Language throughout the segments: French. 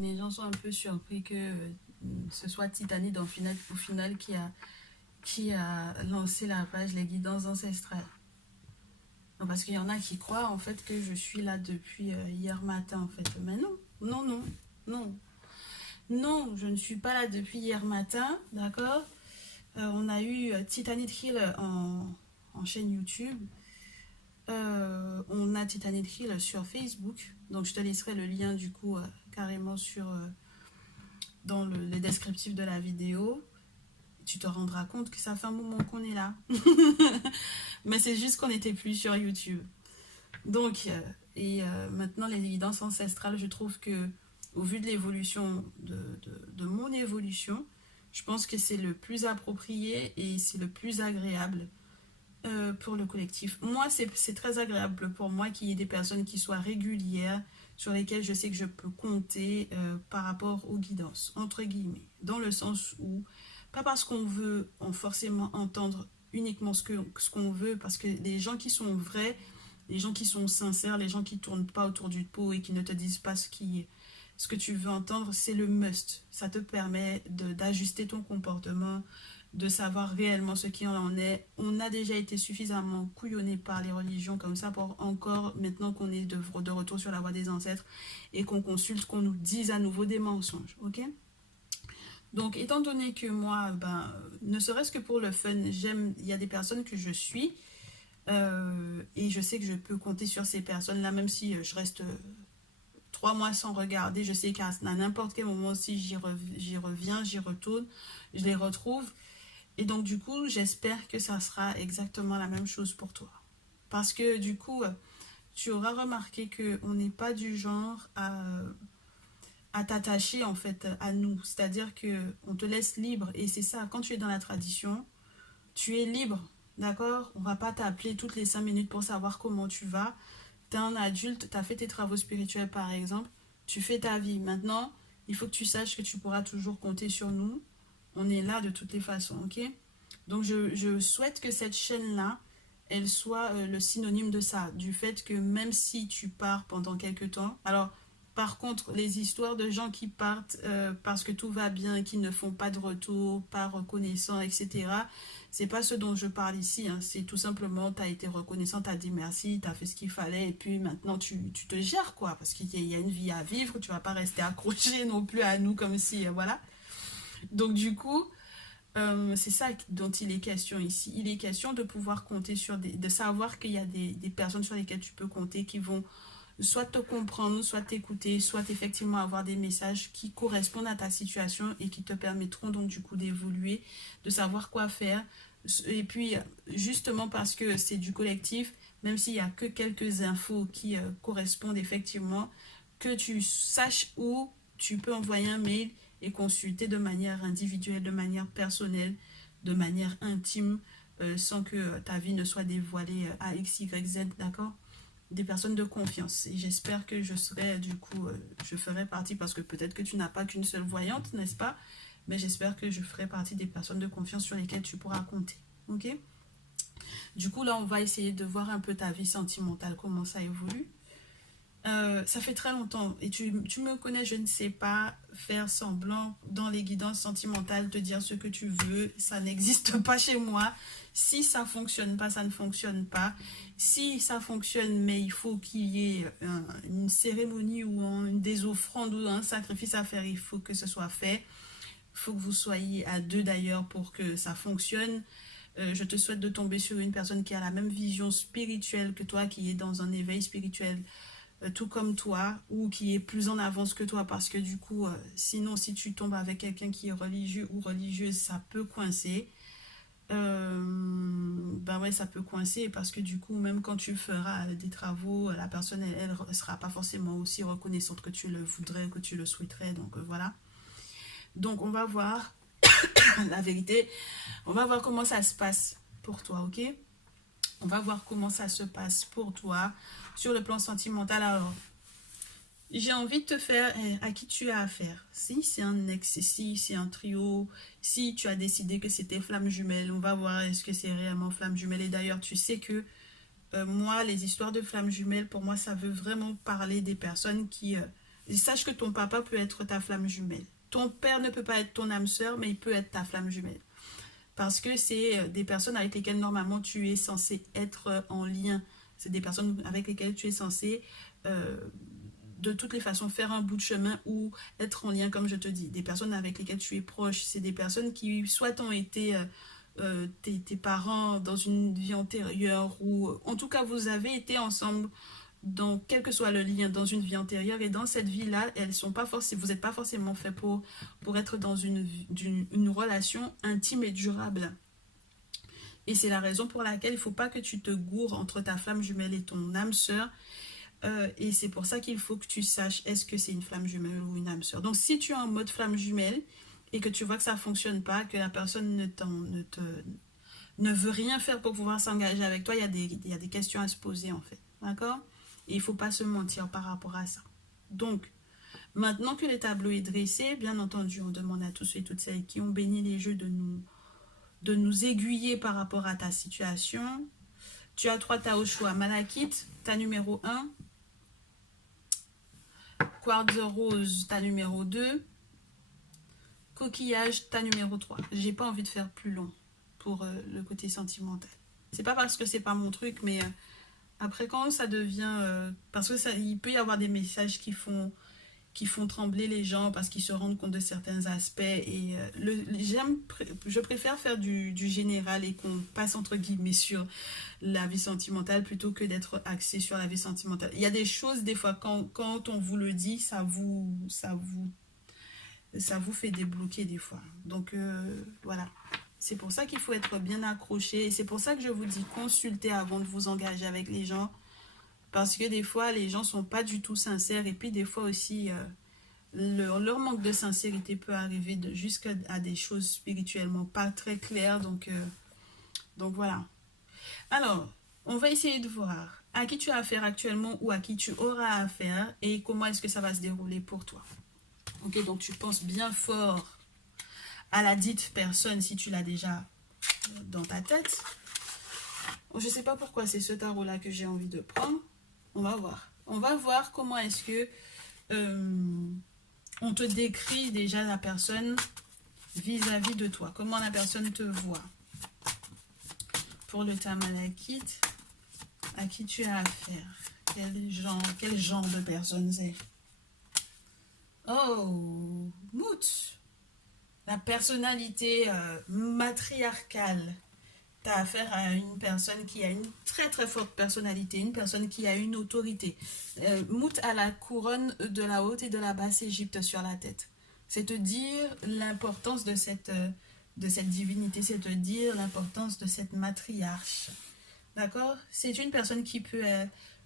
Les gens sont un peu surpris que ce soit Titanide au final qui a lancé la page Les Guidances Ancestrales. Non, parce qu'il y en a qui croient en fait que je suis là depuis hier matin en fait. Mais non, non, non, non. Non, je ne suis pas là depuis hier matin, d'accord. On a eu Titanid Hill en chaîne YouTube. On a Titanid Hill sur Facebook. Donc je te laisserai le lien du coup carrément dans le descriptif de la vidéo. Tu te rendras compte que ça fait un moment qu'on est là. Mais c'est juste qu'on n'était plus sur YouTube. Donc, maintenant, les guidances ancestrales, je trouve que, au vu de l'évolution, de mon évolution, je pense que c'est le plus approprié et c'est le plus agréable pour le collectif. Moi, c'est très agréable pour moi qu'il y ait des personnes qui soient régulières, sur lesquelles je sais que je peux compter par rapport aux guidances, entre guillemets. Dans le sens où, pas parce qu'on veut forcément entendre uniquement ce qu'on veut, parce que les gens qui sont vrais, les gens qui sont sincères, les gens qui ne tournent pas autour du pot et qui ne te disent pas ce que tu veux entendre, c'est le must. Ça te permet d'ajuster ton comportement, de savoir réellement ce qui en est. On a déjà été suffisamment couillonné par les religions comme ça pour encore, maintenant qu'on est de retour sur la voie des ancêtres et qu'on consulte, qu'on nous dise à nouveau des mensonges, ok? Donc, étant donné que moi, ne serait-ce que pour le fun, il y a des personnes que je suis et je sais que je peux compter sur ces personnes-là, même si je reste 3 mois sans regarder, je sais qu'à n'importe quel moment, si j'y reviens, j'y retourne, je les retrouve. Et donc, du coup, j'espère que ça sera exactement la même chose pour toi. Parce que, du coup, tu auras remarqué qu'on n'est pas du genre à t'attacher, en fait, à nous. C'est-à-dire qu'on te laisse libre. Et c'est ça, quand tu es dans la tradition, tu es libre, d'accord? On va pas t'appeler toutes les 5 minutes pour savoir comment tu vas. Tu es un adulte, tu as fait tes travaux spirituels, par exemple. Tu fais ta vie. Maintenant, il faut que tu saches que tu pourras toujours compter sur nous. On est là de toutes les façons, ok? Donc je souhaite que cette chaîne-là, elle soit le synonyme de ça, du fait que même si tu pars pendant quelques temps, alors par contre, les histoires de gens qui partent parce que tout va bien, qui ne font pas de retour, pas reconnaissant, etc., c'est pas ce dont je parle ici. Hein. C'est tout simplement, tu as été reconnaissant, tu as dit merci, tu as fait ce qu'il fallait, et puis maintenant tu te gères, quoi, parce qu'il y a une vie à vivre, tu vas pas rester accroché non plus à nous comme si, voilà. Donc du coup, c'est ça dont il est question ici. Il est question de pouvoir compter de savoir qu'il y a des personnes sur lesquelles tu peux compter qui vont soit te comprendre, soit t'écouter, soit effectivement avoir des messages qui correspondent à ta situation et qui te permettront donc du coup d'évoluer, de savoir quoi faire. Et puis, justement parce que c'est du collectif, même s'il n'y a que quelques infos qui correspondent effectivement, que tu saches où tu peux envoyer un mail et consulter de manière individuelle, de manière personnelle, de manière intime, sans que ta vie ne soit dévoilée à X, Y, Z, d'accord? Des personnes de confiance. Et j'espère que je serai, du coup, je ferai partie, parce que peut-être que tu n'as pas qu'une seule voyante, n'est-ce pas? Mais j'espère que je ferai partie des personnes de confiance sur lesquelles tu pourras compter. Ok? Du coup, là, on va essayer de voir un peu ta vie sentimentale, comment ça évolue. Ça fait très longtemps et tu me connais, je ne sais pas faire semblant dans les guidances sentimentales, te dire ce que tu veux, ça n'existe pas chez moi. Si ça fonctionne pas, ça ne fonctionne pas. Si ça fonctionne, mais il faut qu'il y ait une cérémonie ou des offrandes ou un sacrifice à faire, il faut que ce soit fait. Il faut que vous soyez à deux d'ailleurs pour que ça fonctionne. Je te souhaite de tomber sur une personne qui a la même vision spirituelle que toi, qui est dans un éveil spirituel tout comme toi, ou qui est plus en avance que toi, parce que du coup, sinon, si tu tombes avec quelqu'un qui est religieux ou religieuse, ça peut coincer. Ben ouais, ça peut coincer, parce que du coup, même quand tu feras des travaux, la personne, elle sera pas forcément aussi reconnaissante que tu le voudrais, que tu le souhaiterais, donc voilà. Donc, on va voir la vérité, on va voir comment ça se passe pour toi, ok? On va voir comment ça se passe pour toi sur le plan sentimental. Alors, j'ai envie de te faire à qui tu as affaire. Si c'est un ex, si c'est un trio, si tu as décidé que c'était flamme jumelle, on va voir est-ce que c'est réellement flamme jumelle. Et d'ailleurs, tu sais que moi, les histoires de flammes jumelles, pour moi, ça veut vraiment parler des personnes qui Et sache que ton papa peut être ta flamme jumelle. Ton père ne peut pas être ton âme sœur, mais il peut être ta flamme jumelle. Parce que c'est des personnes avec lesquelles normalement tu es censé être en lien. C'est des personnes avec lesquelles tu es censé de toutes les façons faire un bout de chemin ou être en lien, comme je te dis. Des personnes avec lesquelles tu es proche, c'est des personnes qui soit ont été tes parents dans une vie antérieure ou en tout cas vous avez été ensemble dans quel que soit le lien dans une vie antérieure et dans cette vie-là, elles sont pas forcément, vous n'êtes pas forcément fait pour être dans une relation intime et durable. Et c'est la raison pour laquelle il ne faut pas que tu te gourres entre ta flamme jumelle et ton âme sœur. Et c'est pour ça qu'il faut que tu saches est-ce que c'est une flamme jumelle ou une âme sœur. Donc si tu es en mode flamme jumelle et que tu vois que ça ne fonctionne pas, que la personne ne veut rien faire pour pouvoir s'engager avec toi, il y a des questions à se poser en fait. D'accord? Et il ne faut pas se mentir par rapport à ça. Donc, maintenant que le tableau est dressé, bien entendu, on demande à tous ceux et toutes celles qui ont béni les jeux de nous aiguiller par rapport à ta situation. Tu as 3 tas au choix. Malachite, ta numéro 1. Quartz rose, ta numéro 2. Coquillage, ta numéro 3. J'ai pas envie de faire plus long pour le côté sentimental. C'est pas parce que c'est pas mon truc, mais après quand ça devient... parce que il peut y avoir des messages qui font trembler les gens parce qu'ils se rendent compte de certains aspects. Et je préfère faire du général et qu'on passe entre guillemets sur la vie sentimentale plutôt que d'être axé sur la vie sentimentale. Il y a des choses, des fois, quand on vous le dit, ça vous fait débloquer des fois. Donc, voilà. C'est pour ça qu'il faut être bien accroché. Et c'est pour ça que je vous dis consultez avant de vous engager avec les gens. Parce que des fois, les gens ne sont pas du tout sincères. Et puis, des fois aussi, leur manque de sincérité peut arriver jusqu'à des choses spirituellement pas très claires. Donc voilà. Alors, on va essayer de voir à qui tu as affaire actuellement ou à qui tu auras affaire et comment est-ce que ça va se dérouler pour toi. Ok, donc tu penses bien fort à la dite personne si tu l'as déjà dans ta tête. Je ne sais pas pourquoi c'est ce tarot-là que j'ai envie de prendre. On va voir. On va voir comment est-ce que on te décrit déjà la personne vis-à-vis de toi. Comment la personne te voit. Pour le Tamalakite, à qui tu as affaire? Quel genre de personne c'est? Oh, Mout. La personnalité matriarcale. Tu as affaire à une personne qui a une très très forte personnalité, une personne qui a une autorité. Mout a la couronne de la haute et de la basse Égypte sur la tête. C'est te dire l'importance de cette divinité, c'est te dire l'importance de cette matriarche. D'accord? C'est une personne qui peut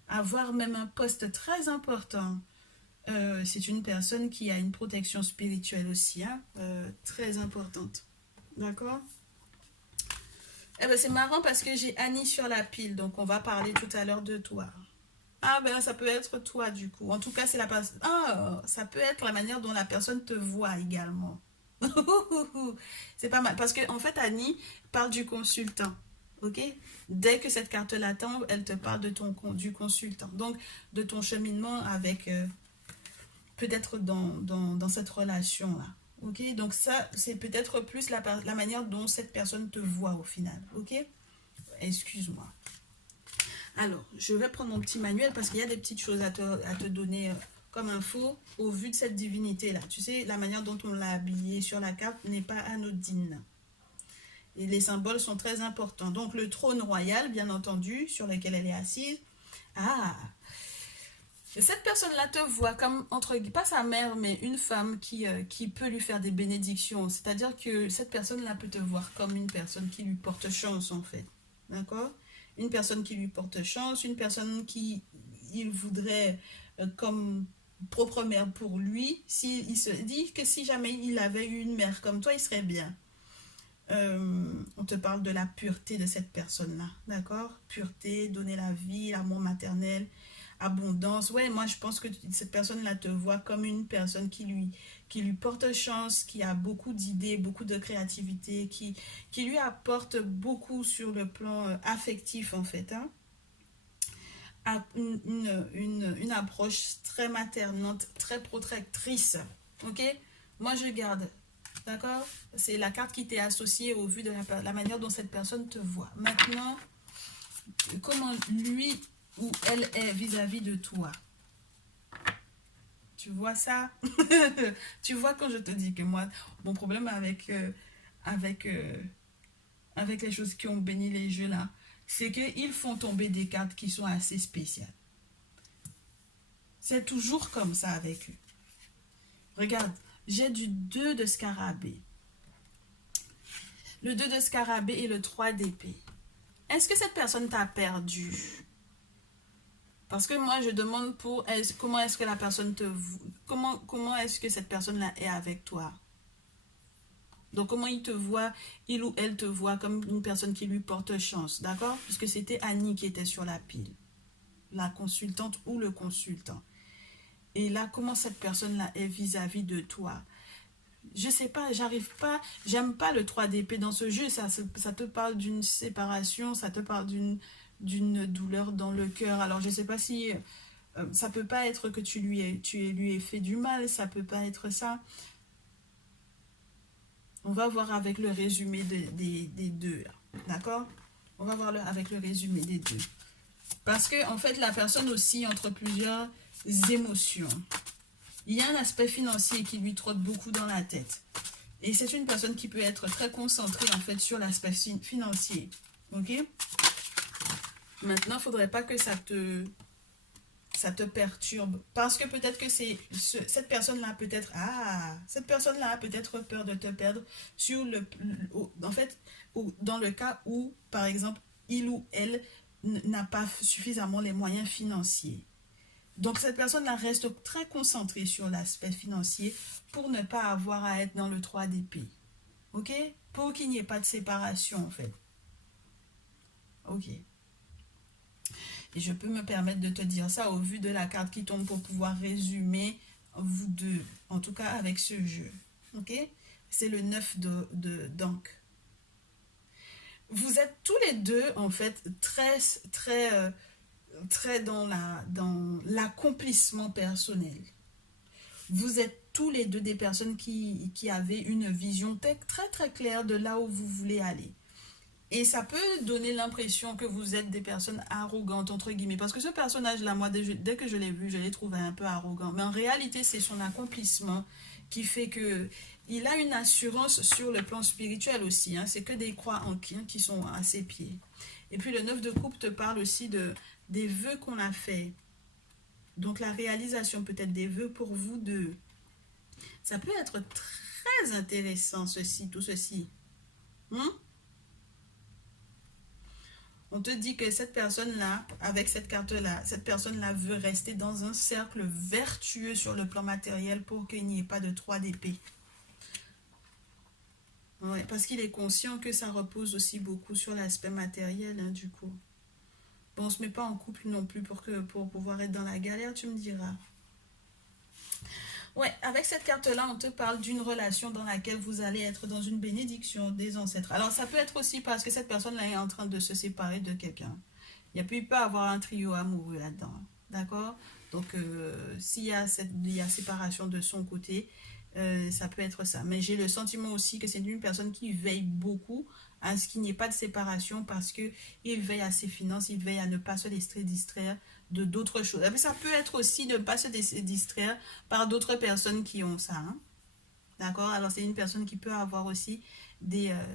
avoir même un poste très important. C'est une personne qui a une protection spirituelle aussi, hein, très importante. D'accord? Eh ben, c'est marrant parce que j'ai Annie sur la pile, donc on va parler tout à l'heure de toi. Ah ben ça peut être toi du coup. En tout cas, c'est la personne. Ah, ça peut être la manière dont la personne te voit également. C'est pas mal. Parce que en fait, Annie parle du consultant. Ok? Dès que cette carte-là tombe, elle te parle du consultant. Donc, de ton cheminement avec peut-être dans cette relation-là. Ok? Donc ça, c'est peut-être plus la manière dont cette personne te voit au final. Ok? Excuse-moi. Alors, je vais prendre mon petit manuel parce qu'il y a des petites choses à te donner comme info au vu de cette divinité-là. Tu sais, la manière dont on l'a habillée sur la carte n'est pas anodine. Et les symboles sont très importants. Donc, le trône royal, bien entendu, sur lequel elle est assise. Ah! Cette personne-là te voit comme, pas sa mère, mais une femme qui peut lui faire des bénédictions. C'est-à-dire que cette personne-là peut te voir comme une personne qui lui porte chance, en fait. D'accord? Une personne qui lui porte chance, une personne qui il voudrait comme propre mère pour lui. Il se dit que si jamais il avait eu une mère comme toi, il serait bien. On te parle de la pureté de cette personne-là. D'accord? Pureté, donner la vie, l'amour maternel, abondance. Ouais, moi je pense que cette personne-là te voit comme une personne qui lui porte chance, qui a beaucoup d'idées, beaucoup de créativité, qui lui apporte beaucoup sur le plan affectif en fait. Hein. une approche très maternante, très protectrice. Ok? Moi, je garde. D'accord? C'est la carte qui t'est associée au vu de la manière dont cette personne te voit. Maintenant, comment lui ou elle est vis-à-vis de toi. Tu vois ça? Tu vois quand je te dis que moi, mon problème avec, avec les choses qui ont béni les jeux là, c'est qu'ils font tomber des cartes qui sont assez spéciales. C'est toujours comme ça avec eux. Regarde, j'ai du 2 de scarabée. Le 2 de scarabée et le 3 d'épée. Est-ce que cette personne t'a perdu? Parce que moi, je demande pour comment est-ce que la personne te... Comment est-ce que cette personne-là est avec toi? Donc, comment il te voit, il ou elle te voit comme une personne qui lui porte chance, d'accord? Puisque c'était Annie qui était sur la pile, la consultante ou le consultant. Et là, comment cette personne-là est vis-à-vis de toi? Je sais pas, j'arrive pas, j'aime pas le 3 d'épée dans ce jeu, ça te parle d'une séparation, ça te parle d'une douleur dans le cœur. Alors, je sais pas si... ça peut pas être que lui aies fait du mal, ça peut pas être ça. On va voir avec le résumé des deux. D'accord? On va voir avec le résumé des deux. Parce que, en fait, la personne aussi entre plusieurs émotions. Il y a un aspect financier qui lui trotte beaucoup dans la tête. Et c'est une personne qui peut être très concentrée, en fait, sur l'aspect financier. Ok? Maintenant, il ne faudrait pas que ça te perturbe. Parce que peut-être que cette personne-là peut-être... Ah, cette personne-là a peut-être peur de te perdre sur en fait, dans le cas où, par exemple, il ou elle n'a pas suffisamment les moyens financiers. Donc, cette personne-là reste très concentrée sur l'aspect financier pour ne pas avoir à être dans le 3 d'épée. Ok? Pour qu'il n'y ait pas de séparation, en fait. Ok. Et je peux me permettre de te dire ça au vu de la carte qui tombe pour pouvoir résumer vous deux. En tout cas, avec ce jeu. Ok? C'est le 9 d'encre. Vous êtes tous les deux, en fait, très dans l'accomplissement personnel. Vous êtes tous les deux des personnes qui avaient une vision très claire de là où vous voulez aller. Et ça peut donner l'impression que vous êtes des personnes arrogantes, entre guillemets. Parce que ce personnage-là, moi, dès que je l'ai vu, je l'ai trouvé un peu arrogant. Mais en réalité, c'est son accomplissement qui fait que il a une assurance sur le plan spirituel aussi. Hein. C'est que des croix en qui sont à ses pieds. Et puis le 9 de coupe te parle aussi des vœux qu'on a faits. Donc la réalisation peut-être des vœux pour vous deux. Ça peut être très intéressant, tout ceci. On te dit que cette personne-là, avec cette carte-là, cette personne-là veut rester dans un cercle vertueux sur le plan matériel pour qu'il n'y ait pas de 3 d'épée. Ouais, parce qu'il est conscient que ça repose aussi beaucoup sur l'aspect matériel, hein, du coup. Bon, on ne se met pas en couple non plus pour pouvoir être dans la galère, tu me diras. Ouais, avec cette carte-là, on te parle d'une relation dans laquelle vous allez être dans une bénédiction des ancêtres. Alors, ça peut être aussi parce que cette personne-là est en train de se séparer de quelqu'un. Il peut avoir un trio amoureux là-dedans. D'accord? Donc, s'il y a séparation de son côté, ça peut être ça. Mais j'ai le sentiment aussi que c'est une personne qui veille beaucoup à ce qu'il n'y ait pas de séparation parce qu'il veille à ses finances, il veille à ne pas se laisser distraire de d'autres choses. Mais ça peut être aussi de ne pas se distraire par d'autres personnes qui ont ça. Hein? D'accord? Alors, c'est une personne qui peut avoir aussi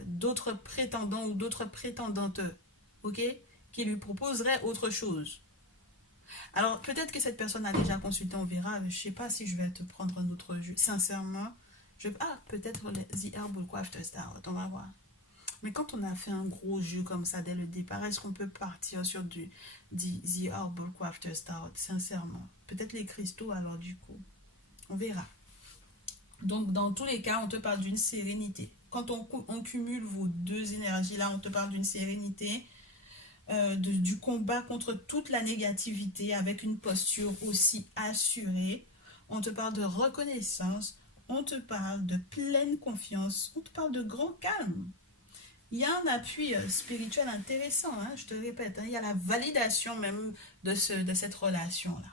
d'autres prétendants ou d'autres prétendantes. OK? Qui lui proposeraient autre chose. Alors, peut-être que cette personne a déjà consulté, on verra. Je ne sais pas si je vais te prendre un autre jeu. Sincèrement, peut-être The Herbal Crafters Tarot. On va voir. Mais quand on a fait un gros jeu comme ça dès le départ, est-ce qu'on peut partir sur The Herbal Crafters Tarot? Sincèrement. Peut-être les cristaux, alors du coup. On verra. Donc, dans tous les cas, on te parle d'une sérénité. Quand on cumule vos deux énergies, là, on te parle d'une sérénité, du combat contre toute la négativité avec une posture aussi assurée. On te parle de reconnaissance, on te parle de pleine confiance, on te parle de grand calme. il y a un appui spirituel intéressant, hein, je te répète. Hein, il y a la validation même de cette relation-là.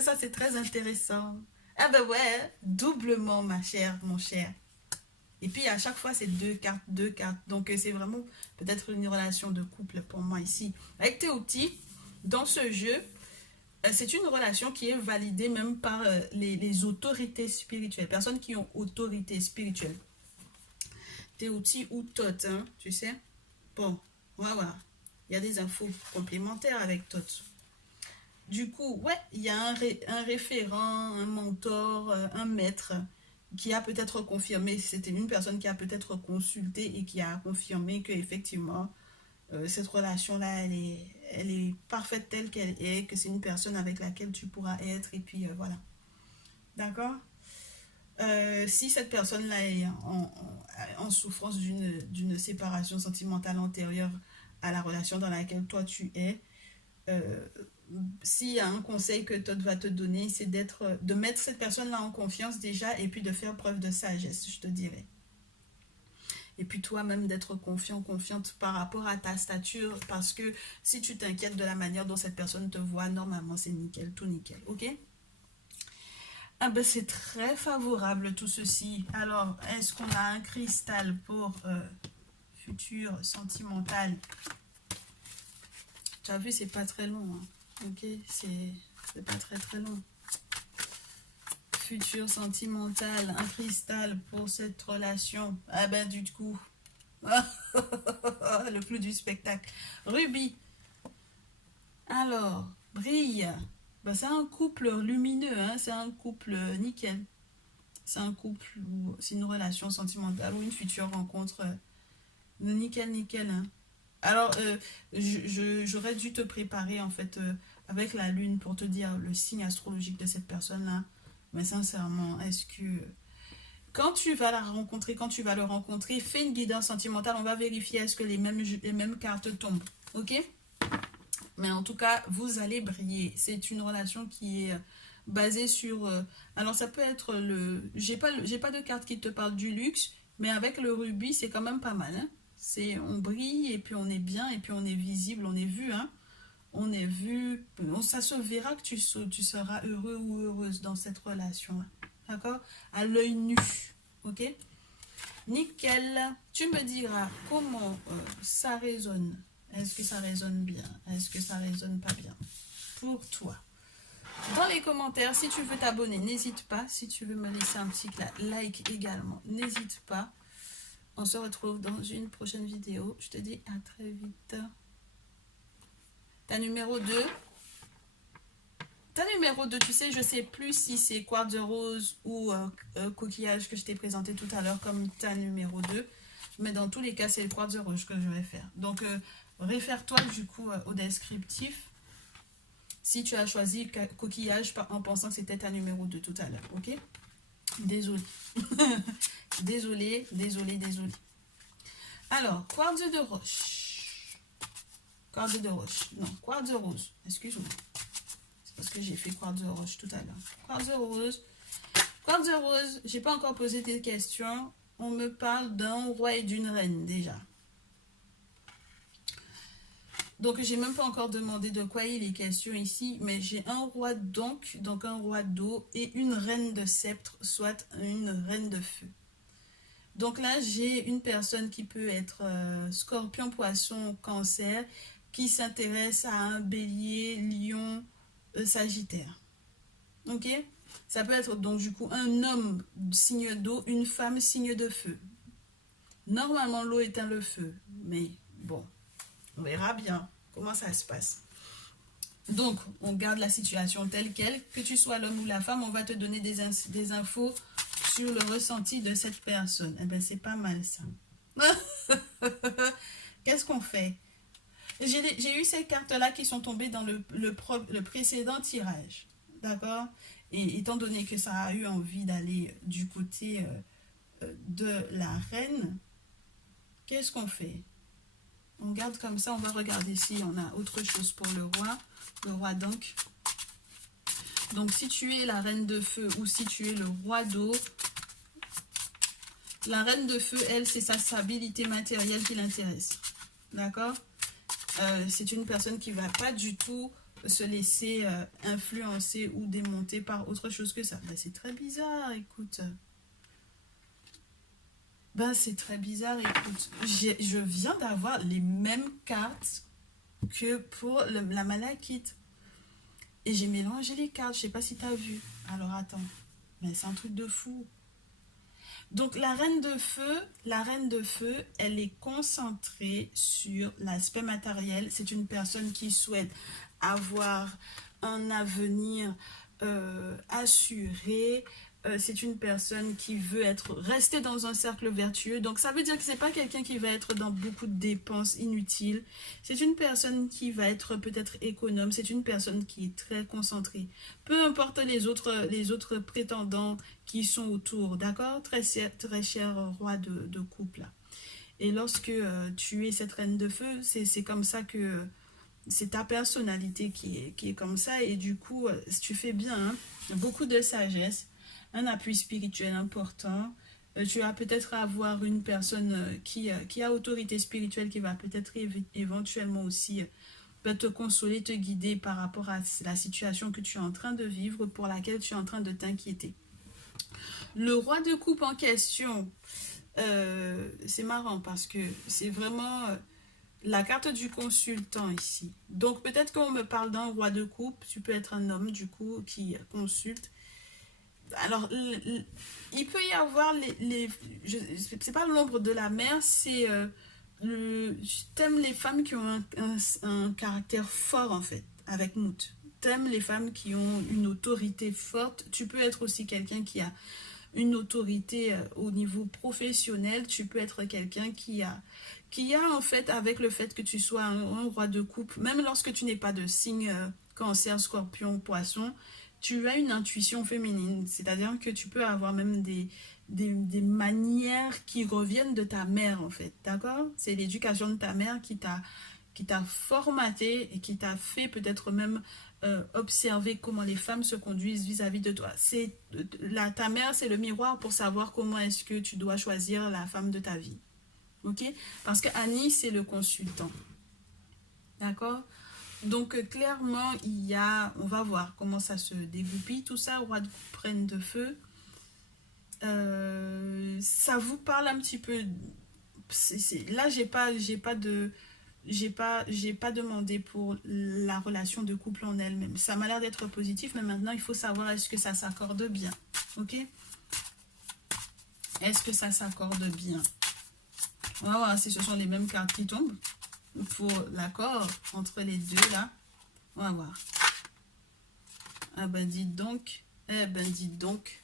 Ça, c'est très intéressant. Ah ben ouais, doublement, ma chère, mon cher. Et puis, à chaque fois, c'est deux cartes, deux cartes. Donc, c'est vraiment peut-être une relation de couple pour moi ici. Avec Théoti, dans ce jeu, c'est une relation qui est validée même par les autorités spirituelles. Personnes qui ont autorité spirituelle. Théoti ou Thoth, hein, tu sais. Bon, voilà. Il y a des infos complémentaires avec Thoth. Du coup, ouais, il y a un référent, un mentor, un maître qui a peut-être confirmé, c'était une personne qui a peut-être consulté et qui a confirmé que effectivement cette relation-là, elle est parfaite telle qu'elle est, que c'est une personne avec laquelle tu pourras être et puis voilà. D'accord. Si cette personne-là est en souffrance d'une séparation sentimentale antérieure à la relation dans laquelle toi tu es, euh, s'il y a un conseil que Todd va te donner, c'est de mettre cette personne-là en confiance déjà et puis de faire preuve de sagesse, je te dirais. Et puis toi-même d'être confiant, confiante par rapport à ta stature, parce que si tu t'inquiètes de la manière dont cette personne te voit, normalement c'est nickel, tout nickel, ok? Ah ben c'est très favorable tout ceci. Alors, est-ce qu'on a un cristal pour futur sentimental? Tu as vu, c'est pas très long, hein. Ok, c'est pas très très long. Futur sentimental, un cristal pour cette relation. Ah ben du coup, le clou du spectacle. Rubis. Alors, brille. Ben, c'est un couple lumineux, hein, c'est un couple nickel. C'est un couple ou c'est une relation sentimentale ou une future rencontre nickel, nickel. Hein. Alors, j'aurais dû te préparer en fait avec la lune pour te dire le signe astrologique de cette personne-là. Mais sincèrement, est-ce que quand tu vas la rencontrer, quand tu vas le rencontrer, fais une guidance sentimentale. On va vérifier est-ce que les mêmes cartes tombent. Ok? Mais en tout cas, vous allez briller. C'est une relation qui est basée sur... alors, ça peut être le... J'ai pas de carte qui te parle du luxe, mais avec le rubis, c'est quand même pas mal. Hein? On brille et puis on est bien et puis on est visible, on est vu. Hein? On est vu. Ça se verra que tu seras heureux ou heureuse dans cette relation-là. D'accord? À l'œil nu. Ok? Nickel. Tu me diras comment ça résonne. Est-ce que ça résonne bien? Est-ce que ça résonne pas bien? Pour toi. Dans les commentaires, si tu veux t'abonner, n'hésite pas. Si tu veux me laisser un petit like également, n'hésite pas. On se retrouve dans une prochaine vidéo. Je te dis à très vite. Ta numéro 2. Ta numéro 2, tu sais, je sais plus si c'est quartz rose ou coquillage que je t'ai présenté tout à l'heure comme ta numéro 2. Mais dans tous les cas, c'est le quartz rose que je vais faire. Donc, réfère-toi du coup au descriptif si tu as choisi coquillage en pensant que c'était ta numéro 2 tout à l'heure. Ok? Désolée. désolée. Alors, quartz de roche. Quartz de roche. Non, quartz rose. Excuse-moi. Parce que j'ai fait quartz roche tout à l'heure. Quartz rose. Quartz rose, j'ai pas encore posé des questions. On me parle d'un roi et d'une reine déjà. Donc, j'ai même pas encore demandé de quoi il est question ici, mais j'ai un roi donc un roi d'eau et une reine de sceptre, soit une reine de feu. Donc là, j'ai une personne qui peut être scorpion, poisson, cancer, qui s'intéresse à un bélier, lion, sagittaire. Ok? Ça peut être donc du coup un homme signe d'eau, une femme signe de feu. Normalement, l'eau éteint le feu, mais bon, on verra bien comment ça se passe. Donc, on garde la situation telle qu'elle. Que tu sois l'homme ou la femme, on va te donner des infos sur le ressenti de cette personne. Eh bien, c'est pas mal ça. Qu'est-ce qu'on fait? J'ai eu ces cartes-là qui sont tombées dans le précédent tirage. D'accord? Et étant donné que ça a eu envie d'aller du côté de la reine, qu'est-ce qu'on fait? On garde comme ça, on va regarder si on a autre chose pour le roi. Le roi donc. Donc si tu es la reine de feu ou si tu es le roi d'eau, La reine de feu, elle, c'est sa stabilité matérielle qui l'intéresse. D'accord? C'est une personne qui ne va pas du tout se laisser influencer ou démonter par autre chose que ça. Ben, c'est très bizarre, écoute. Ben, c'est très bizarre, écoute. Je viens d'avoir les mêmes cartes que pour la malachite. Et j'ai mélangé les cartes, je sais pas si tu as vu. Alors attends, mais c'est un truc de fou. Donc la reine de feu, elle est concentrée sur l'aspect matériel. C'est une personne qui souhaite avoir un avenir assuré. C'est une personne qui veut rester dans un cercle vertueux. Donc ça veut dire que c'est pas quelqu'un qui va être dans beaucoup de dépenses inutiles. C'est une personne qui va être peut-être économe. C'est une personne qui est très concentrée. Peu importe les autres prétendants qui sont autour, d'accord? Très cher roi de couple. Et lorsque tu es cette reine de feu, c'est comme ça que c'est ta personnalité qui est comme ça. Et du coup, tu fais bien, hein? Beaucoup de sagesse, un appui spirituel important. Tu vas peut-être avoir une personne qui a autorité spirituelle qui va peut-être éventuellement aussi peut te consoler, te guider par rapport à la situation que tu es en train de vivre, pour laquelle tu es en train de t'inquiéter. Le roi de coupe en question, c'est marrant parce que c'est vraiment la carte du consultant ici. Donc peut-être qu'on me parle d'un roi de coupe, tu peux être un homme du coup qui consulte. Alors, il peut y avoir c'est pas l'ombre de la mer, c'est t'aimes les femmes qui ont un caractère fort en fait, avec Mout. T'aimes les femmes qui ont une autorité forte. Tu peux être aussi quelqu'un qui a une autorité au niveau professionnel. Tu peux être quelqu'un qui a en fait, avec le fait que tu sois un roi de coupe, même lorsque tu n'es pas de signe cancer, scorpion, poisson, tu as une intuition féminine, c'est-à-dire que tu peux avoir même des manières qui reviennent de ta mère, en fait, d'accord? C'est l'éducation de ta mère qui t'a formaté et qui t'a fait peut-être même observer comment les femmes se conduisent vis-à-vis de toi. Ta mère, c'est le miroir pour savoir comment est-ce que tu dois choisir la femme de ta vie, ok? Parce que Annie, c'est le consultant, d'accord? Donc clairement, on va voir comment ça se dégoupille, tout ça, roi de coupe, reine de feu. Ça vous parle un petit peu. Là, j'ai pas demandé pour la relation de couple en elle-même. Ça m'a l'air d'être positif, mais maintenant, il faut savoir est-ce que ça s'accorde bien. Ok? Est-ce que ça s'accorde bien? On va voir si ce sont les mêmes cartes qui tombent pour l'accord entre les deux là. On va voir. Ah ben dites donc. Eh ben dites donc.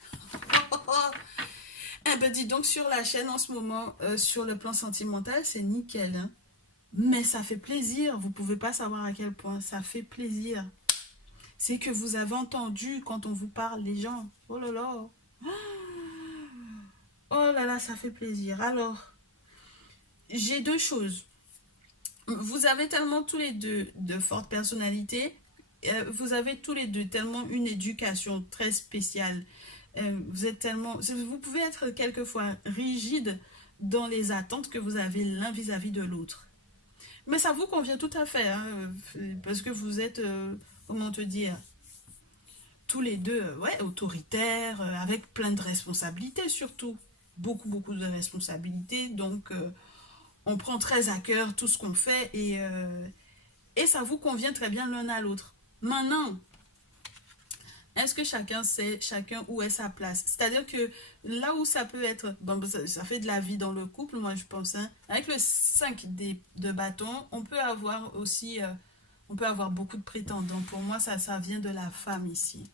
Eh ben dites donc, sur la chaîne en ce moment, sur le plan sentimental, c'est nickel. Hein. Mais ça fait plaisir. Vous pouvez pas savoir à quel point ça fait plaisir. C'est que vous avez entendu quand on vous parle, les gens. Oh là là. Oh là là, ça fait plaisir. Alors, j'ai deux choses. Vous avez tellement tous les deux de fortes personnalités. Vous avez tous les deux tellement une éducation très spéciale. Vous pouvez être quelquefois rigide dans les attentes que vous avez l'un vis-à-vis de l'autre. Mais ça vous convient tout à fait, hein, parce que vous êtes, comment te dire, tous les deux, ouais, autoritaires, avec plein de responsabilités surtout. Beaucoup, beaucoup de responsabilités. Donc, on prend très à cœur tout ce qu'on fait et ça vous convient très bien l'un à l'autre. Maintenant, est-ce que chacun sait, chacun où est sa place? C'est-à-dire que là où ça peut être, bon, ça fait de la vie dans le couple, moi je pense, hein, avec le 5 de bâton, on peut avoir aussi, on peut avoir beaucoup de prétendants. Pour moi, ça vient de la femme ici.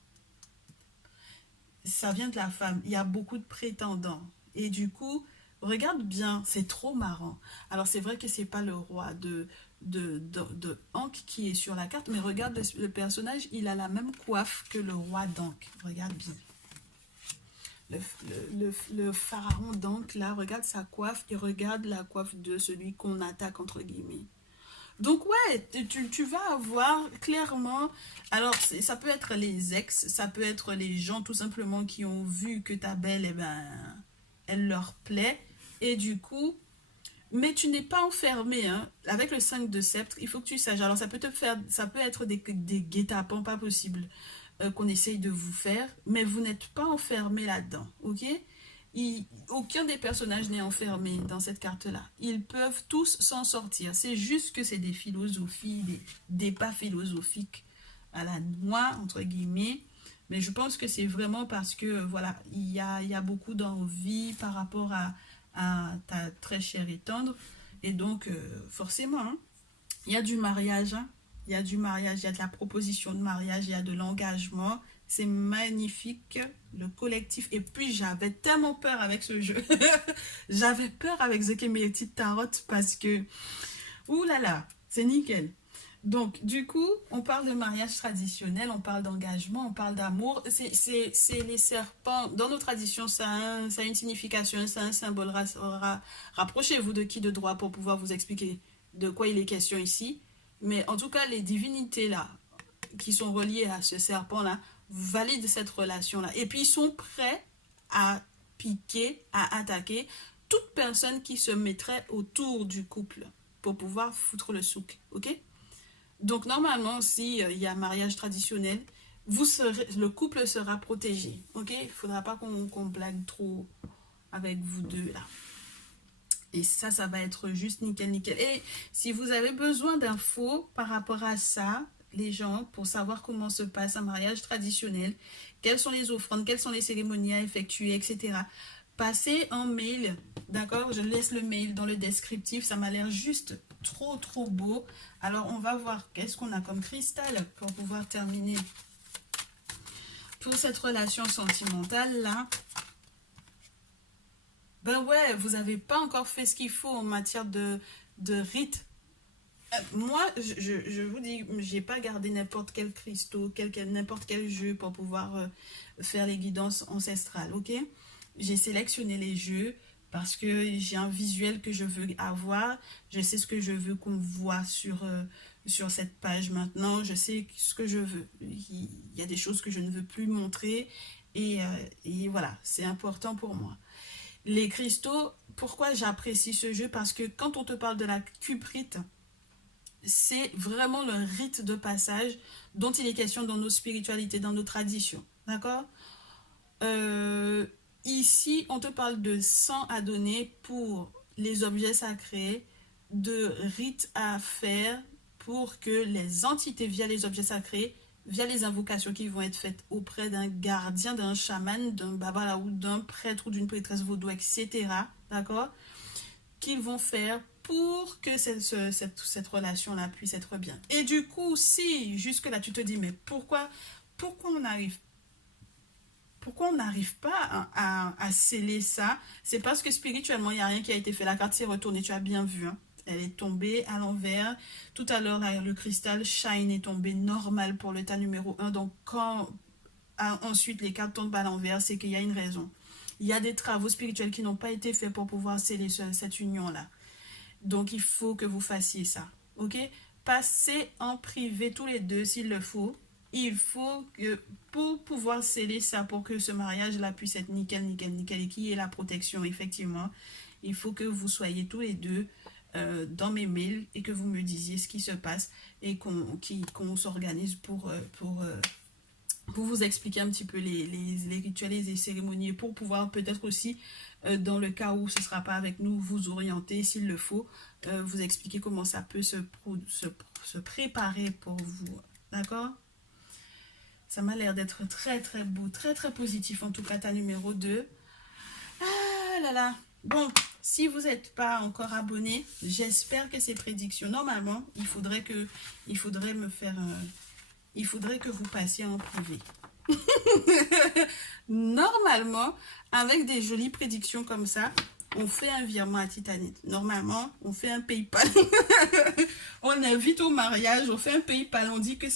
Ça vient de la femme. Il y a beaucoup de prétendants. Et du coup, regarde bien, c'est trop marrant. Alors c'est vrai que c'est pas le roi de Ankh qui est sur la carte, mais regarde le personnage, il a la même coiffe que le roi d'Ankh. Regarde bien. Le pharaon d'Ankh, là, regarde sa coiffe et regarde la coiffe de celui qu'on attaque, entre guillemets. Donc ouais, tu vas avoir clairement, alors ça peut être les ex, ça peut être les gens tout simplement qui ont vu que ta belle, eh ben, elle leur plaît. Et du coup, mais tu n'es pas enfermé, hein. Avec le 5 de sceptre, il faut que tu saches. Alors, ça peut être des guet-apens pas possibles qu'on essaye de vous faire, mais vous n'êtes pas enfermé là-dedans, ok? Aucun des personnages n'est enfermé dans cette carte-là. Ils peuvent tous s'en sortir. C'est juste que c'est des philosophies, des débats philosophiques à la noix, entre guillemets. Mais je pense que c'est vraiment parce que, voilà, il y a beaucoup d'envie par rapport à ta très chère et tendre. Et donc, forcément, hein, il y a du mariage, hein. Il y a du mariage, il y a de la proposition de mariage, il y a de l'engagement. C'est magnifique, le collectif. Et puis, j'avais tellement peur avec ce jeu. J'avais peur avec The Kemeriti Tarot parce que, ouh là là, c'est nickel. Donc, du coup, on parle de mariage traditionnel, on parle d'engagement, on parle d'amour. C'est les serpents. Dans nos traditions, ça a une signification, ça a un symbole. Rapprochez-vous de qui de droit pour pouvoir vous expliquer de quoi il est question ici. Mais en tout cas, les divinités là, qui sont reliées à ce serpent-là, valident cette relation-là. Et puis, ils sont prêts à piquer, à attaquer toute personne qui se mettrait autour du couple pour pouvoir foutre le souk. Ok? Donc, normalement, s'il y a mariage traditionnel, le couple sera protégé. Ok? Il ne faudra pas qu'on blague trop avec vous deux là. Et ça va être juste nickel, nickel. Et si vous avez besoin d'infos par rapport à ça, les gens, pour savoir comment se passe un mariage traditionnel, quelles sont les offrandes, quelles sont les cérémonies à effectuer, etc. Passez un mail, d'accord? Je laisse le mail dans le descriptif, ça m'a l'air juste trop, trop beau. Alors, on va voir qu'est-ce qu'on a comme cristal pour pouvoir terminer pour cette relation sentimentale là. Ben ouais, vous n'avez pas encore fait ce qu'il faut en matière de rite. Moi, je vous dis, j'ai pas gardé n'importe quel cristaux, n'importe quel jeu pour pouvoir faire les guidances ancestrales, ok? J'ai sélectionné les jeux parce que j'ai un visuel que je veux avoir. Je sais ce que je veux qu'on voit sur cette page maintenant. Je sais ce que je veux. Il y a des choses que je ne veux plus montrer et voilà, c'est important pour moi. Les cristaux, pourquoi j'apprécie ce jeu? Parce que quand on te parle de la cuprite, c'est vraiment le rite de passage dont il est question dans nos spiritualités, dans nos traditions. D'accord? Ici, on te parle de sang à donner pour les objets sacrés, de rites à faire pour que les entités via les objets sacrés, via les invocations qui vont être faites auprès d'un gardien, d'un chaman, d'un babala ou d'un prêtre ou d'une prêtresse vaudou, etc. D'accord? Qu'ils vont faire pour que cette relation-là puisse être bien. Et du coup, si jusque-là tu te dis, mais pourquoi on n'arrive pas à sceller ça? C'est parce que spirituellement, il n'y a rien qui a été fait. La carte s'est retournée, tu as bien vu, hein? Elle est tombée à l'envers. Tout à l'heure, le cristal Shine est tombé normal pour le tas numéro 1. Donc, quand ensuite les cartes tombent à l'envers, c'est qu'il y a une raison. Il y a des travaux spirituels qui n'ont pas été faits pour pouvoir sceller cette union-là. Donc, il faut que vous fassiez ça. Ok? Passez en privé tous les deux s'il le faut. Il faut que, pour pouvoir sceller ça, pour que ce mariage-là puisse être nickel, nickel, nickel, et qu'il y ait la protection, effectivement, il faut que vous soyez tous les deux dans mes mails et que vous me disiez ce qui se passe et qu'on s'organise pour vous expliquer un petit peu les rituels et les cérémonies pour pouvoir peut-être aussi, dans le cas où ce ne sera pas avec nous, vous orienter s'il le faut, vous expliquer comment ça peut se préparer pour vous. D'accord? Ça m'a l'air d'être très très beau, très très positif en tout cas, ta numéro 2. Ah là là. Bon, si vous n'êtes pas encore abonné, j'espère que ces prédictions, normalement, il faudrait que vous passiez en privé. Normalement, avec des jolies prédictions comme ça, on fait un virement à Titanic. Normalement, on fait un PayPal. On invite au mariage, on fait un PayPal. On dit que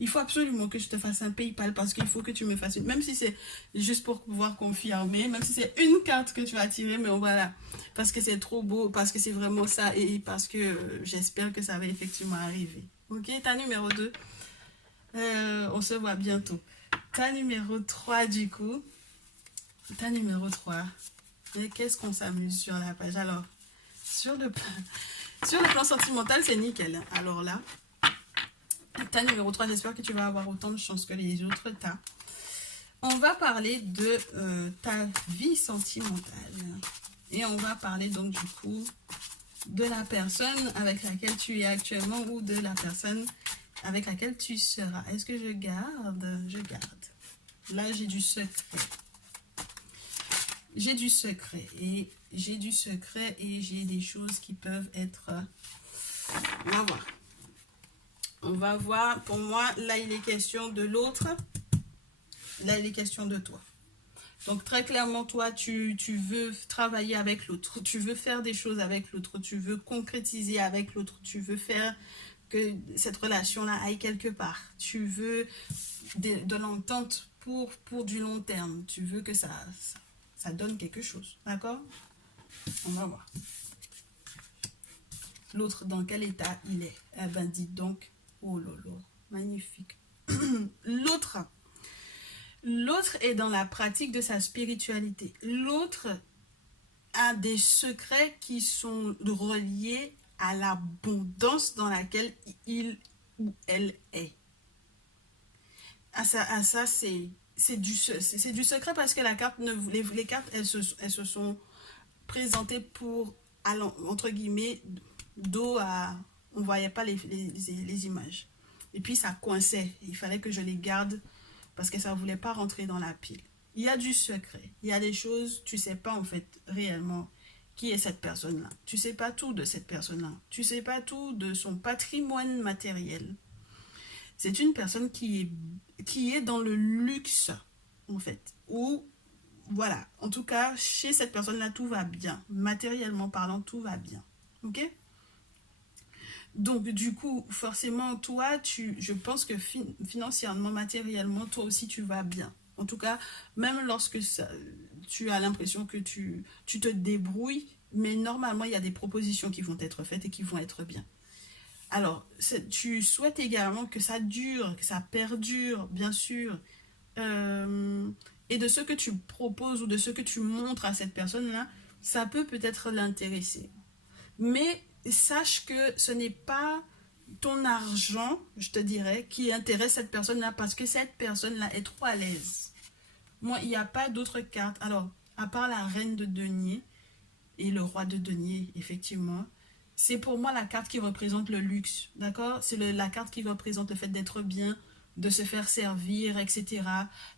il faut absolument que je te fasse un PayPal parce qu'il faut que tu me fasses même si c'est juste pour pouvoir confirmer, même si c'est une carte que tu vas tirer, mais voilà. Parce que c'est trop beau, parce que c'est vraiment ça et parce que j'espère que ça va effectivement arriver. Ok, ta numéro 2. On se voit bientôt. Ta numéro 3 du coup. Ta numéro 3. Et qu'est-ce qu'on s'amuse sur la page? Alors, sur le plan sentimental, c'est nickel. Hein. Alors là, ta numéro 3, j'espère que tu vas avoir autant de chance que les autres tas. On va parler de ta vie sentimentale. Et on va parler donc du coup de la personne avec laquelle tu es actuellement ou de la personne avec laquelle tu seras. Est-ce que je garde? Je garde. Là, j'ai du secret. J'ai du secret. Et j'ai du secret et j'ai des choses qui peuvent être... On va voir. On va voir. Pour moi, là, il est question de l'autre. Là, il est question de toi. Donc, très clairement, toi, tu veux travailler avec l'autre. Tu veux faire des choses avec l'autre. Tu veux concrétiser avec l'autre. Tu veux faire que cette relation-là aille quelque part. Tu veux de l'entente pour du long terme. Tu veux que ça donne quelque chose. D'accord? On va voir. L'autre, dans quel état il est? Eh ben, dites donc. Oh lolo, magnifique. L'autre est dans la pratique de sa spiritualité. L'autre a des secrets qui sont reliés à l'abondance dans laquelle il ou elle est. À ça c'est du secret parce que la carte les cartes elles se sont présentées pour entre guillemets dos à on voyait pas les images et puis ça coinçait, il fallait que je les garde parce que ça ne voulait pas rentrer dans la pile. Il y a du secret, il y a des choses, tu ne sais pas en fait réellement qui est cette personne-là. Tu ne sais pas tout de cette personne-là. Tu ne sais pas tout de son patrimoine matériel. C'est une personne qui est dans le luxe, en fait. Ou, voilà, en tout cas, chez cette personne-là, tout va bien. Matériellement parlant, tout va bien. Ok? Donc, du coup, forcément, toi, je pense que financièrement, matériellement, toi aussi, tu vas bien. En tout cas, même lorsque tu as l'impression que tu te débrouilles, mais normalement, il y a des propositions qui vont être faites et qui vont être bien. Alors, tu souhaites également que ça dure, que ça perdure, bien sûr. Et de ce que tu proposes ou de ce que tu montres à cette personne-là, ça peut-être l'intéresser. Mais sache que ce n'est pas ton argent, je te dirais, qui intéresse cette personne-là parce que cette personne-là est trop à l'aise. Moi, il n'y a pas d'autres cartes. Alors, à part la reine de denier et le roi de denier, effectivement, c'est pour moi la carte qui représente le luxe, d'accord? C'est la carte qui représente le fait d'être bien, de se faire servir, etc.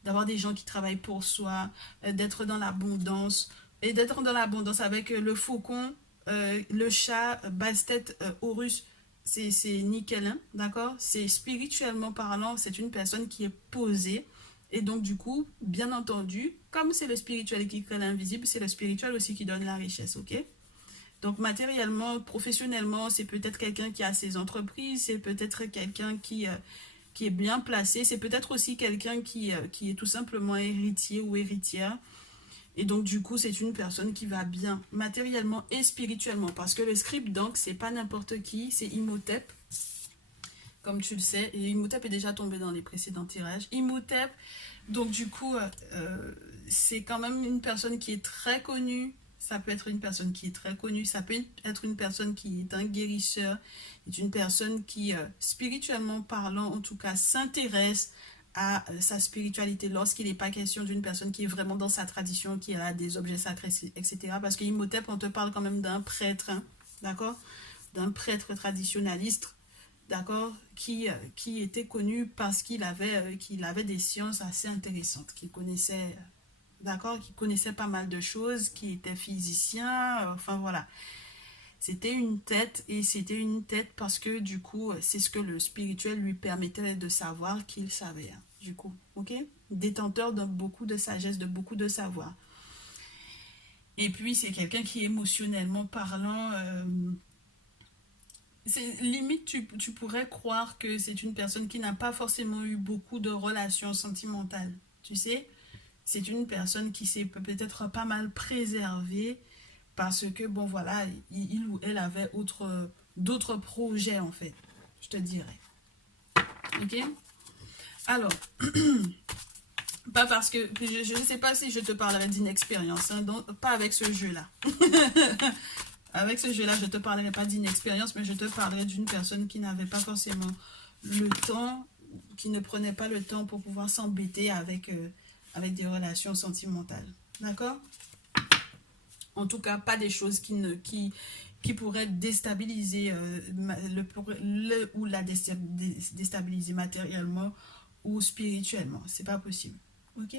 D'avoir des gens qui travaillent pour soi, d'être dans l'abondance. Et d'être dans l'abondance avec le faucon, le chat, Bastet, Horus, c'est nickel, hein, d'accord? C'est spirituellement parlant, c'est une personne qui est posée. Et donc, du coup, bien entendu, comme c'est le spirituel qui crée l'invisible, c'est le spirituel aussi qui donne la richesse, ok? Donc, matériellement, professionnellement, c'est peut-être quelqu'un qui a ses entreprises, c'est peut-être quelqu'un qui est bien placé, c'est peut-être aussi quelqu'un qui est tout simplement héritier ou héritière. Et donc, du coup, c'est une personne qui va bien matériellement et spirituellement. Parce que le script, donc, c'est pas n'importe qui, c'est Imhotep, comme tu le sais. Et Imhotep est déjà tombé dans les précédents tirages. Imhotep, donc, du coup, c'est quand même une personne qui est très connue. Ça peut être une personne qui est très connue. Ça peut être une personne qui est un guérisseur. C'est une personne qui, spirituellement parlant, en tout cas, s'intéresse à sa spiritualité lorsqu'il n'est pas question d'une personne qui est vraiment dans sa tradition, qui a des objets sacrés, etc. Parce que Imhotep, on te parle quand même d'un prêtre, hein, d'accord? D'un prêtre traditionnaliste, d'accord? Qui était connu parce qu'il avait des sciences assez intéressantes, qu'il connaissait, d'accord? Qu'il connaissait pas mal de choses, qui était physicien, enfin voilà. C'était une tête et c'était une tête parce que du coup, c'est ce que le spirituel lui permettait de savoir qu'il savait. Hein, du coup, ok? Détenteur de beaucoup de sagesse, de beaucoup de savoir. Et puis, c'est quelqu'un qui, émotionnellement parlant, limite, tu pourrais croire que c'est une personne qui n'a pas forcément eu beaucoup de relations sentimentales. Tu sais? C'est une personne qui s'est peut-être pas mal préservée parce que, bon, voilà, il ou elle avait d'autres projets, en fait, je te dirais. Ok? Alors, Pas parce que, je ne sais pas si je te parlerai d'inexpérience, hein, pas avec ce jeu-là. Avec ce jeu-là, je ne te parlerai pas d'inexpérience, mais je te parlerai d'une personne qui n'avait pas forcément le temps, qui ne prenait pas le temps pour pouvoir s'embêter avec, avec des relations sentimentales. D'accord? En tout cas, pas des choses qui pourraient déstabiliser ou la déstabiliser matériellement ou spirituellement. C'est pas possible. Ok?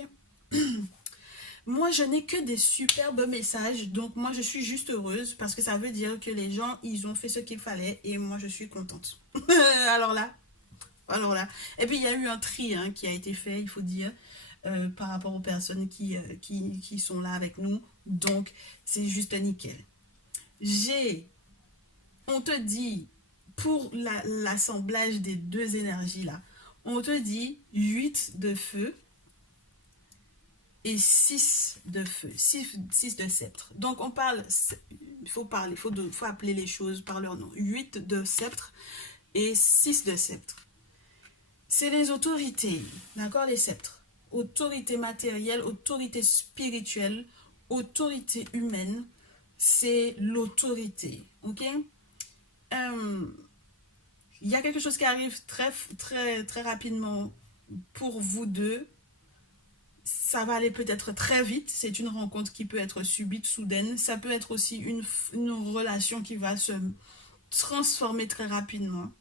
Moi, je n'ai que des superbes messages. Donc, moi, je suis juste heureuse parce que ça veut dire que les gens, ils ont fait ce qu'il fallait et moi, je suis contente. Alors là. Et puis, il y a eu un tri hein, qui a été fait, il faut dire, par rapport aux personnes qui sont là avec nous. Donc, c'est juste nickel. On te dit, pour l'assemblage des deux énergies-là, on te dit 8 de feu et 6 de feu, 6 de sceptre. Donc on parle, il faut appeler les choses par leur nom. 8 de sceptre et 6 de sceptre. C'est les autorités, d'accord, les sceptres. Autorité matérielle, autorité spirituelle, autorité humaine, c'est l'autorité, ok? Il y a quelque chose qui arrive très rapidement pour vous deux. Ça va aller peut-être très vite. C'est une rencontre qui peut être subite, soudaine. Ça peut être aussi une relation qui va se transformer très rapidement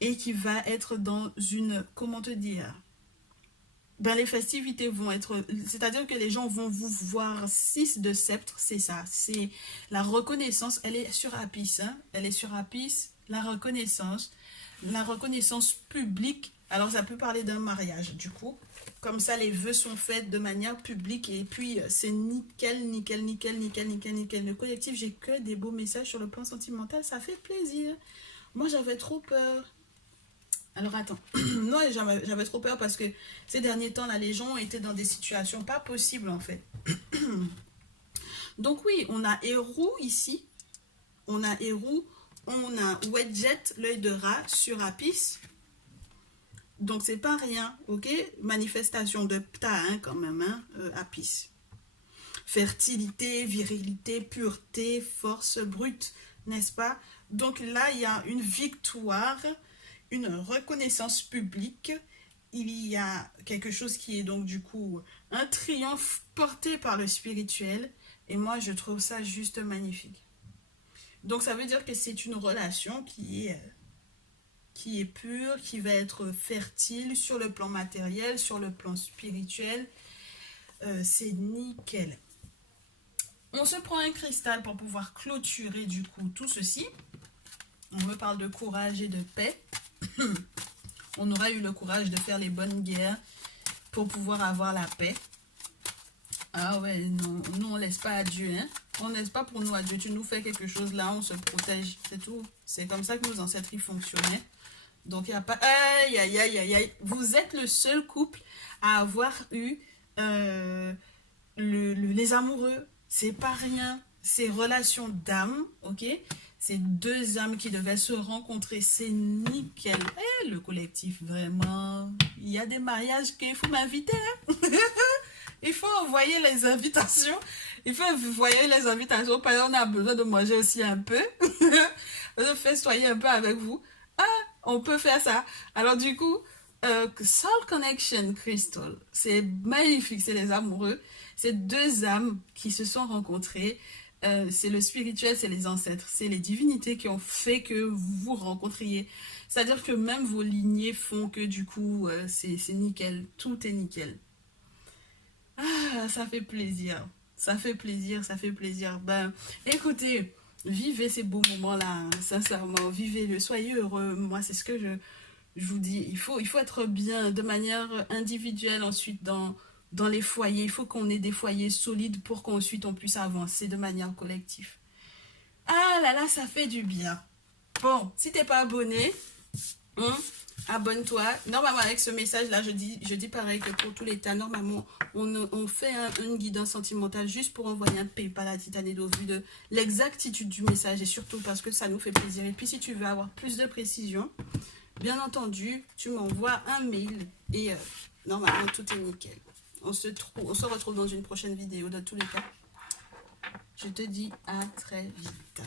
et qui va être dans une, comment te dire, ben, les festivités vont être, c'est-à-dire que les gens vont vous voir 6 de sceptre, c'est ça, c'est la reconnaissance, elle est sur Apis, hein, elle est sur Apis, la reconnaissance publique, alors ça peut parler d'un mariage du coup, comme ça les vœux sont faits de manière publique et puis c'est nickel, nickel, nickel, nickel, nickel, nickel. Le collectif, j'ai que des beaux messages sur le plan sentimental, ça fait plaisir. Moi j'avais trop peur. Alors attends, non j'avais trop peur parce que ces derniers temps là les gens étaient dans des situations pas possibles en fait. Donc oui, on a Héroux ici, on a Héroux, on a Wedjet, l'œil de rat sur Apis. Donc c'est pas rien, ok? Manifestation de Ptah hein, quand même, hein, Apis. Fertilité, virilité, pureté, force brute, n'est-ce pas? Donc là il y a une victoire, une reconnaissance publique, il y a quelque chose qui est donc du coup un triomphe porté par le spirituel et moi je trouve ça juste magnifique. Donc ça veut dire que c'est une relation qui est pure, qui va être fertile sur le plan matériel, sur le plan spirituel, c'est nickel. On se prend un cristal pour pouvoir clôturer du coup tout ceci. On me parle de courage et de paix. On aura eu le courage de faire les bonnes guerres pour pouvoir avoir la paix. Ah ouais, non, nous on laisse pas à Dieu, hein. On laisse pas pour nous à Dieu. Tu nous fais quelque chose là, on se protège, c'est tout. C'est comme ça que nos ancêtres ils fonctionnaient. Donc il n'y a pas... Aïe, aïe, aïe, aïe, aïe. Vous êtes le seul couple à avoir eu les amoureux. C'est pas rien. C'est relation d'âme, ok? C'est deux âmes qui devaient se rencontrer, c'est nickel. Eh, le collectif, vraiment. Il y a des mariages qu'il faut m'inviter. Hein? Il faut envoyer les invitations. Il faut envoyer les invitations parce qu'on a besoin de manger aussi un peu. De festoyer un peu avec vous. Ah, on peut faire ça. Alors du coup, Soul Connection Crystal, c'est magnifique, c'est les amoureux. C'est deux âmes qui se sont rencontrées. C'est le spirituel, c'est les ancêtres, c'est les divinités qui ont fait que vous vous rencontriez. C'est-à-dire que même vos lignées font que du coup, c'est nickel, tout est nickel. Ah, ça fait plaisir, ça fait plaisir, ça fait plaisir. Ben, écoutez, vivez ces beaux moments-là, hein, sincèrement, vivez-le, soyez heureux. Moi, c'est ce que je vous dis. Il faut être bien de manière individuelle ensuite dans les foyers. Il faut qu'on ait des foyers solides pour qu'ensuite on puisse avancer de manière collective. Ah là là, ça fait du bien. Bon, si t'es pas abonné, abonne-toi. Normalement, avec ce message-là, je dis pareil que pour tous les tas. Normalement, on fait une guidance sentimentale juste pour envoyer un PayPal à Titanedo vu de l'exactitude du message et surtout parce que ça nous fait plaisir. Et puis, si tu veux avoir plus de précision, bien entendu, tu m'envoies un mail et Normalement, tout est nickel. On se retrouve dans une prochaine vidéo. Dans tous les cas, je te dis à très vite.